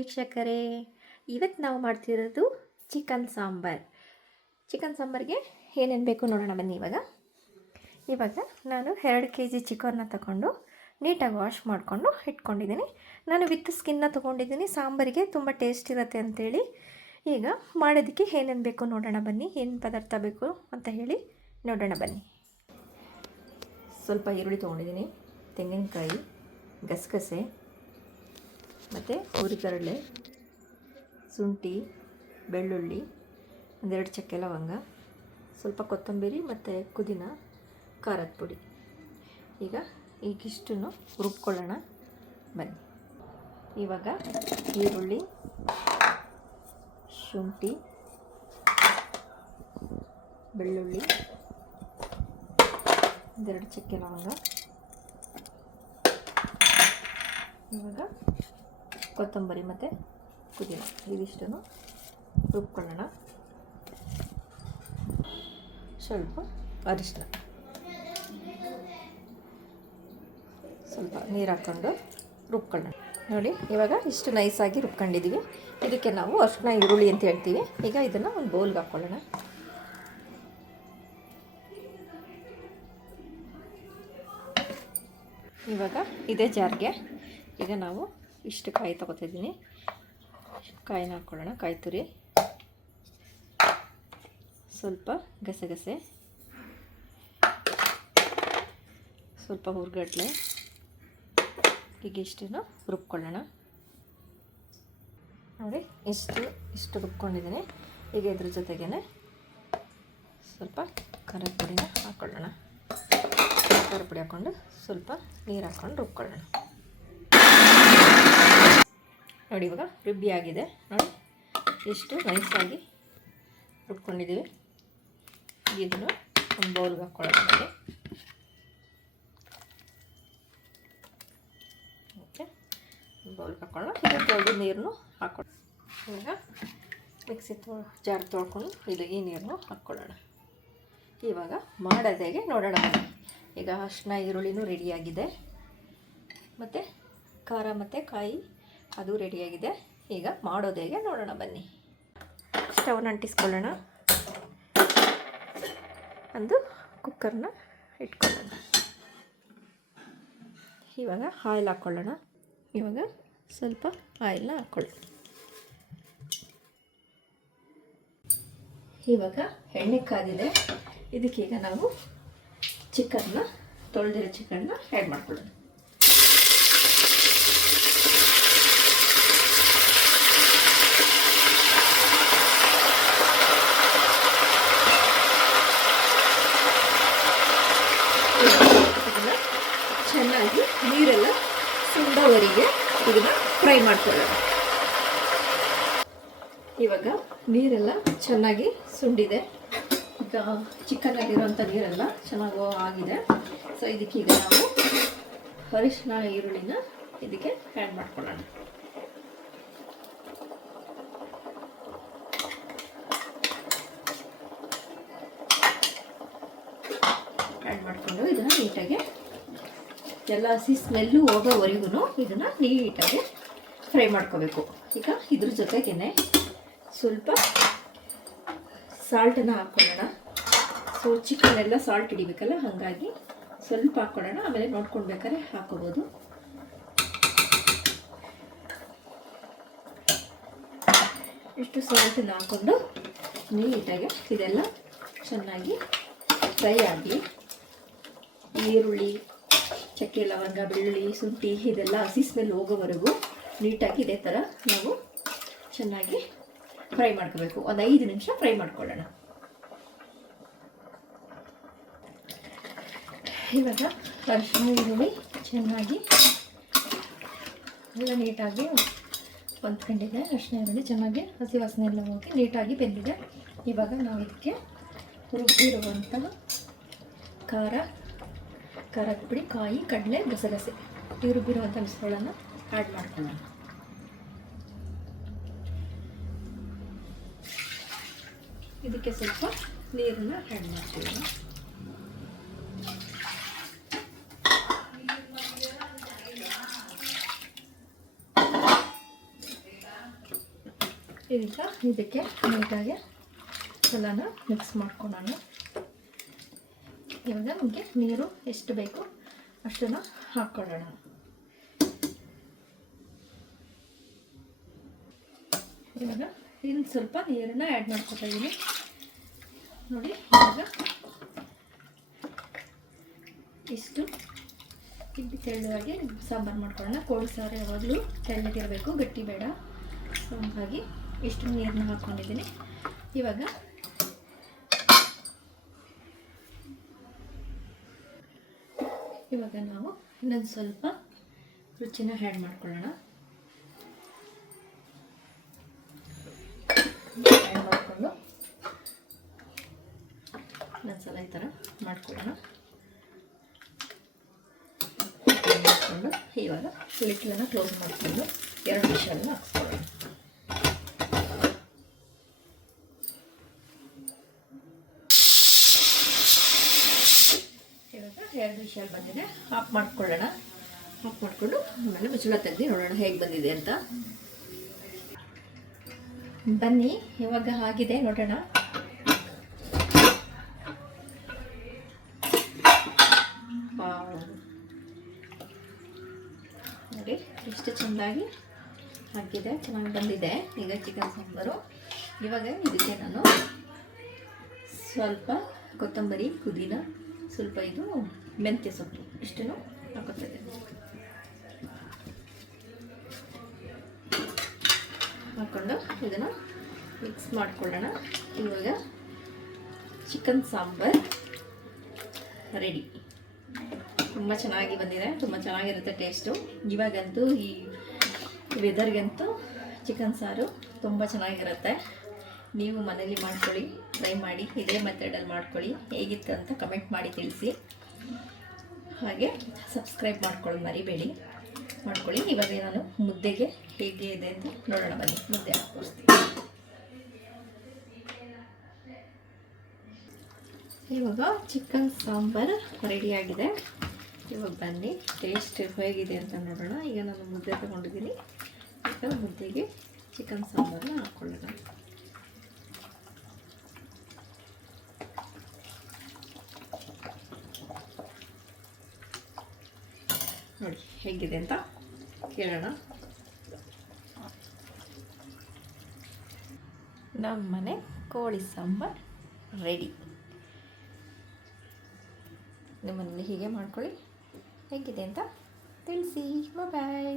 ವೀಕ್ಷಕರೇ, ಇವತ್ತು ನಾವು ಮಾಡ್ತಿರೋದು ಚಿಕನ್ ಸಾಂಬಾರಿಗೆ ಏನೇನು ಬೇಕು ನೋಡೋಣ ಬನ್ನಿ. ಇವಾಗ ನಾನು 2 kg ಚಿಕನ್ನ ತಗೊಂಡು ನೀಟಾಗಿ ವಾಶ್ ಮಾಡಿಕೊಂಡು ಇಟ್ಕೊಂಡಿದ್ದೀನಿ. ನಾನು ವಿತ್ ಸ್ಕಿನ್ನ ತೊಗೊಂಡಿದ್ದೀನಿ, ಸಾಂಬಾರಿಗೆ ತುಂಬ ಟೇಸ್ಟ್ ಇರುತ್ತೆ ಅಂಥೇಳಿ. ಈಗ ಮಾಡೋದಕ್ಕೆ ಏನೇನು ಬೇಕು ನೋಡೋಣ ಬನ್ನಿ, ಏನು ಪದಾರ್ಥ ಬೇಕು ಅಂತ ಹೇಳಿ ನೋಡೋಣ ಬನ್ನಿ. ಸ್ವಲ್ಪ ಈರುಳ್ಳಿ ತೊಗೊಂಡಿದ್ದೀನಿ, ತೆಂಗಿನಕಾಯಿ, ಗಸಗಸೆ ಮತ್ತು ಹುರಿಗಡಲೆ, ಶುಂಠಿ, ಬೆಳ್ಳುಳ್ಳಿ, 1-2 ಚಕ್ಕೆ ಲವಂಗ, ಸ್ವಲ್ಪ ಕೊತ್ತಂಬರಿ ಮತ್ತು ಪುದೀನ, ಖಾರದ ಪುಡಿ. ಈಗ ಈಗಿಷ್ಟನ್ನು ರುಬ್ಕೊಳ್ಳೋಣ ಬನ್ನಿ. ಇವಾಗ ಈರುಳ್ಳಿ, ಶುಂಠಿ, ಬೆಳ್ಳುಳ್ಳಿ, 1-2 ಚಕ್ಕೆ ಲವಂಗ, ಇವಾಗ ಕೊತ್ತಂಬರಿ ಮತ್ತು ಪುದೀನ ಇದಿಷ್ಟನ್ನು ರುಬ್ಕೊಳ್ಳೋಣ. ಸ್ವಲ್ಪ ಅರಿಶಿನ, ಸ್ವಲ್ಪ ನೀರು ಹಾಕ್ಕೊಂಡು ರುಬ್ಕೊಳ್ಳೋಣ. ನೋಡಿ, ಇವಾಗ ಇಷ್ಟು ನೈಸಾಗಿ ರುಬ್ಕೊಂಡಿದ್ದೀವಿ. ಇದಕ್ಕೆ ನಾವು ಅರಿಶಿನ ಈರುಳ್ಳಿ ಅಂತ ಹೇಳ್ತೀವಿ. ಈಗ ಇದನ್ನು ಒಂದು ಬೌಲ್ಗೆ ಹಾಕ್ಕೊಳ್ಳೋಣ. ಇವಾಗ ಇದೇ ಜಾರ್ಗೆ ಈಗ ನಾವು ಇಷ್ಟು ಕಾಯಿ ತೊಗೊತಿದ್ದೀನಿ. ಕಾಯಿನ ಹಾಕ್ಕೊಳ್ಳೋಣ. ಕಾಯಿ ತುರಿ, ಸ್ವಲ್ಪ ಗಸಗಸೆ, ಸ್ವಲ್ಪ ಹುರಿಗಡಲೆ, ಈಗ ಇಷ್ಟನ್ನು ರುಬ್ಕೊಳ್ಳೋಣ. ನೋಡಿ, ಇಷ್ಟು ರುಬ್ಕೊಂಡಿದ್ದೀನಿ. ಈಗ ಇದ್ರ ಜೊತೆಗೇ ಸ್ವಲ್ಪ ಖಾರದ ಪುಡಿನ ಹಾಕ್ಕೊಳ್ಳೋಣ. ಖಾರದ ಪುಡಿ ಹಾಕ್ಕೊಂಡು ಸ್ವಲ್ಪ ನೀರು ಹಾಕ್ಕೊಂಡು ರುಬ್ಕೊಳ್ಳೋಣ. ನೋಡಿ, ಇವಾಗ ರುಬ್ಬಿ ಆಗಿದೆ. ನೋಡಿ, ಎಷ್ಟು ನೈಸಾಗಿ ರುಬ್ಕೊಂಡಿದ್ದೀವಿ. ಇದನ್ನು ಒಂದು ಬೌಲ್ಗೆ ಹಾಕ್ಕೊಳ್ಳೋಣ. ಓಕೆ, ಬೌಲ್ಗೆ ಹಾಕ್ಕೊಳ್ಳೋಣ. ಇದು ತೊಳೆದು ನೀರನ್ನು ಹಾಕ್ಕೊಳ್ಳೋಣ. ಈಗ ಮಿಕ್ಸಿ ಜಾರ್ ತೊಳ್ಕೊಂಡು ಈ ನೀರನ್ನು ಹಾಕ್ಕೊಳ್ಳೋಣ. ಇವಾಗ ಮಾಡೋದು ಹೇಗೆ ನೋಡೋಣ. ಈಗ ಅರಿಶಿನ ಈರುಳ್ಳಿನೂ ರೆಡಿಯಾಗಿದೆ, ಮತ್ತು ಖಾರ ಮತ್ತು ಕಾಯಿ ಅದು ರೆಡಿಯಾಗಿದೆ. ಈಗ ಮಾಡೋದು ಹೇಗೆ ನೋಡೋಣ ಬನ್ನಿ. ಸ್ಟವ್ನ ಅಂಟಿಸ್ಕೊಳ್ಳೋಣ. ಒಂದು ಕುಕ್ಕರ್ನ ಇಟ್ಕೊಳ್ಳೋಣ. ಇವಾಗ ಆಯಿಲ್ ಹಾಕ್ಕೊಳ್ಳೋಣ. ಇವಾಗ ಸ್ವಲ್ಪ ಆಯಿಲ್ನ ಹಾಕ್ಕೊಳ್ಳೋಣ. ಇವಾಗ ಎಣ್ಣೆ ಕಾದಿದೆ. ಇದಕ್ಕೀಗ ನಾವು ತೊಳೆದಿರೋ ಚಿಕನ್ನ ಆ್ಯಡ್ ಮಾಡ್ಕೊಳ್ಳೋಣ. ಚೆನ್ನಾಗಿ ನೀರೆಲ್ಲ ಸುಂಡೋವರೆಗೆ ಇದನ್ನು ಫ್ರೈ ಮಾಡ್ಕೊಳ್ಳೋಣ. ಇವಾಗ ನೀರೆಲ್ಲ ಚೆನ್ನಾಗಿ ಸುಂಡಿದೆ. ಈಗ ಚಿಕನ್ನಲ್ಲಿರುವಂಥ ನೀರೆಲ್ಲ ಚೆನ್ನಾಗಿ ಆಗಿದೆ. ಸೊ ಇದಕ್ಕೀಗ ನಾವು ಅರಿಶಿನ ಈರುಳ್ಳಿನ ಇದಕ್ಕೆ ಆ್ಯಡ್ ಮಾಡ್ಕೊಳ್ಳೋಣ. ಆ್ಯಡ್ ಮಾಡಿಕೊಂಡು ಇದನ್ನು ನೀಟಾಗಿ ಎಲ್ಲ ಹಸಿ ಸ್ಮೆಲ್ಲು ಹೋಗೋವರೆಗೂ ಇದನ್ನು ನೀಟಾಗಿ ಫ್ರೈ ಮಾಡ್ಕೋಬೇಕು. ಈಗ ಇದ್ರ ಜೊತೆಗೇ ಸ್ವಲ್ಪ ಸಾಲ್ಟನ್ನು ಹಾಕ್ಕೊಳ್ಳೋಣ. ಸೊ ಚಿಕನ್ನೆಲ್ಲ ಸಾಲ್ಟ್ ಹಿಡಿಬೇಕಲ್ಲ, ಹಾಗಾಗಿ ಸ್ವಲ್ಪ ಹಾಕ್ಕೊಳ್ಳೋಣ. ಆಮೇಲೆ ನೋಡ್ಕೊಳ್ಬೇಕಾದ್ರೆ ಹಾಕೋಬೋದು. ಇಷ್ಟು ಸಾಲ್ಟನ್ನು ಹಾಕ್ಕೊಂಡು ನೀಟಾಗಿ ಇದೆಲ್ಲ ಚೆನ್ನಾಗಿ ಫ್ರೈ ಆಗಿ ಈರುಳ್ಳಿ, ಚಕ್ಕೆ ಲವಂಗ, ಬೆಳ್ಳುಳ್ಳಿ, ಶುಂಠಿ ಇದೆಲ್ಲ ಹಸಿ ಸ್ಮೆಲ್ ಹೋಗೋವರೆಗೂ ನೀಟಾಗಿ ಇದೇ ಥರ ನಾವು ಚೆನ್ನಾಗಿ ಫ್ರೈ ಮಾಡ್ಕೋಬೇಕು. ಒಂದು 5 ನಿಮಿಷ ಫ್ರೈ ಮಾಡ್ಕೊಳ್ಳೋಣ. ಇವಾಗ ಅರಿಶಿನ ಈರುಳ್ಳಿ ಚೆನ್ನಾಗಿ ಎಲ್ಲ ನೀಟಾಗಿ ಹೊಂದ್ಕೊಂಡಿದೆ. ಅರಿಶಿನ ಈರುಳ್ಳಿ ಚೆನ್ನಾಗಿ ಹಸಿ ವಾಸನೆ ಎಲ್ಲ ಹೋಗಿ ನೀಟಾಗಿ ಬೆಂದಿದೆ. ಇವಾಗ ನಾವು ಇದಕ್ಕೆ ರುಬ್ಬಿರುವಂತಹ ಖಾರದ ಪುಡಿ, ಕಾಯಿ, ಕಡಲೆ, ಗಸಗಸೆ ಈ ರುಬ್ಬಿರುವಂಥ ಮಿಶ್ರಣನ ಆ್ಯಡ್ ಮಾಡ್ಕೊಳ್ಳೋಣ. ಇದಕ್ಕೆ ಸ್ವಲ್ಪ ನೀರನ್ನು ಆ್ಯಡ್ ಮಾಡ್ಕೊಳ್ಳೋಣ. ಈಗ ಇದಕ್ಕೆ ನೀಟಾಗಿ ಎಲ್ಲನೂ ಮಿಕ್ಸ್ ಮಾಡ್ಕೊಳ್ಳೋಣ. ಇವಾಗ ನಮಗೆ ನೀರು ಎಷ್ಟು ಬೇಕು ಅಷ್ಟನ್ನು ಹಾಕ್ಕೊಳ್ಳೋಣ. ಇವಾಗ ಇನ್ನು ಸ್ವಲ್ಪ ನೀರನ್ನು ಆ್ಯಡ್ ಮಾಡ್ಕೊತಾ ಇದ್ದೀನಿ ನೋಡಿ. ಇವಾಗ ಇಷ್ಟು ತೆಳ್ಳಗಾಗಿ ಸಾಂಬಾರು ಮಾಡ್ಕೊಳ್ಳೋಣ. ಕೋಳಿ ಸಾರು ಯಾವಾಗಲೂ ತೆಳ್ಳಗಿರಬೇಕು, ಗಟ್ಟಿ ಬೇಡ. ಸೊ ಹಾಗಾಗಿ ಇಷ್ಟು ನೀರನ್ನ ಹಾಕ್ಕೊಂಡಿದ್ದೀನಿ. ಇವಾಗ ನಾವು ಇನ್ನೊಂದು ಸ್ವಲ್ಪ ರುಚಿನ ಆ್ಯಡ್ ಮಾಡ್ಕೊಳ್ಳೋಣ. ಆ್ಯಡ್ ಮಾಡಿಕೊಂಡು ಇನ್ನೊಂದ್ಸಲ ಈ ಥರ ಮಾಡ್ಕೊಳ್ಳೋಣ. ಮಾಡಿಕೊಂಡು ಇವಾಗ ಲಿಡ್ಲನ್ನು ಕ್ಲೋಸ್ ಮಾಡಿಕೊಂಡು 2 ವಿಷಲನ್ನ ಹಾಕ್ಸ್ಕೊಳ್ಳೋಣ. ಇವಾಗ 2 ವಿಷಲ್ ಬಂದಿದೆ, ಆಫ್ ಮಾಡ್ಕೊಳ್ಳೋಣ. ಆಫ್ ಮಾಡಿಕೊಂಡು ಆಮೇಲೆ ಮುಚ್ಚಳ ತೆಗೆದು ನೋಡೋಣ ಹೇಗೆ ಬಂದಿದೆ ಅಂತ. ಬನ್ನಿ ಇವಾಗ ಆಗಿದೆ ನೋಡೋಣ. ನೋಡಿ ಎಷ್ಟು ಚೆಂದಾಗಿ ಆಗಿದೆ, ಚೆನ್ನಾಗಿ ಬಂದಿದೆ. ಈಗ ಚಿಕನ್ ಸಾಂಬಾರು. ಇವಾಗ ಇದಕ್ಕೆ ನಾನು ಸ್ವಲ್ಪ ಕೊತ್ತಂಬರಿ, ಪುದೀನ, ಸ್ವಲ್ಪ ಇದು ಮೆಂತ್ಯ ಸೊಪ್ಪು ಇಷ್ಟನ್ನು ಹಾಕುತ್ತದೆ. ಹಾಕ್ಕೊಂಡು ಇದನ್ನು ಮಿಕ್ಸ್ ಮಾಡಿಕೊಳ್ಳೋಣ. ಇವಾಗ ಚಿಕನ್ ಸಾಂಬಾರು ರೆಡಿ. ತುಂಬ ಚೆನ್ನಾಗಿ ಬಂದಿದೆ, ತುಂಬ ಚೆನ್ನಾಗಿರುತ್ತೆ ಟೇಸ್ಟು. ಇವಾಗಂತೂ ಈ ವೆದರ್ಗಂತೂ ಚಿಕನ್ ಸಾರು ತುಂಬ ಚೆನ್ನಾಗಿರುತ್ತೆ. ನೀವು ಮನೇಲಿ ಮಾಡ್ಕೊಳ್ಳಿ, ಟ್ರೈ ಮಾಡಿ, ಇದೇ ಮೆಥಡಲ್ಲಿ ಮಾಡ್ಕೊಳ್ಳಿ. ಹೇಗಿತ್ತು ಅಂತ ಕಮೆಂಟ್ ಮಾಡಿ ತಿಳಿಸಿ. ಹಾಗೆ ಸಬ್ಸ್ಕ್ರೈಬ್ ಮಾಡ್ಕೊಳ್ಳಿ ಮರಿಬೇಡಿ, ಮಾಡ್ಕೊಳ್ಳಿ. ಇವಾಗ ನಾನು ಮುದ್ದೆಗೆ ಹೇಗೆ ಇದೆ ಅಂತ ನೋಡೋಣ ಬನ್ನಿ. ಮುದ್ದೆ ಹಾಕ್ಕೊಡ್ತೀನಿ. ಇವಾಗ ಚಿಕನ್ ಸಾಂಬಾರು ರೆಡಿಯಾಗಿದೆ. ಇವಾಗ ಬನ್ನಿ ಟೇಸ್ಟ್ ಹೇಗಿದೆ ಅಂತ ನೋಡೋಣ. ಈಗ ನಾನು ಮುದ್ದೆ ತೊಗೊಂಡಿದ್ದೀನಿ. ಈಗ ಮುದ್ದೆಗೆ ಚಿಕನ್ ಸಾಂಬಾರನ್ನ ಹಾಕ್ಕೊಳ್ಳೋಣ. ನೋಡಿ ಹೇಗಿದೆ ಅಂತ ಕೇಳೋಣ. ನಮ್ಮ ಮನೆ ಕೋಳಿ ಸಾಂಬಾರು ರೆಡಿ. ನಿಮ್ಮಲ್ಲಿ ಹೀಗೆ ಮಾಡ್ಕೊಳ್ಳಿ. ಹೇಗಿದೆ ಅಂತ ತಿಳಿಸಿ. ಬಾಯ್.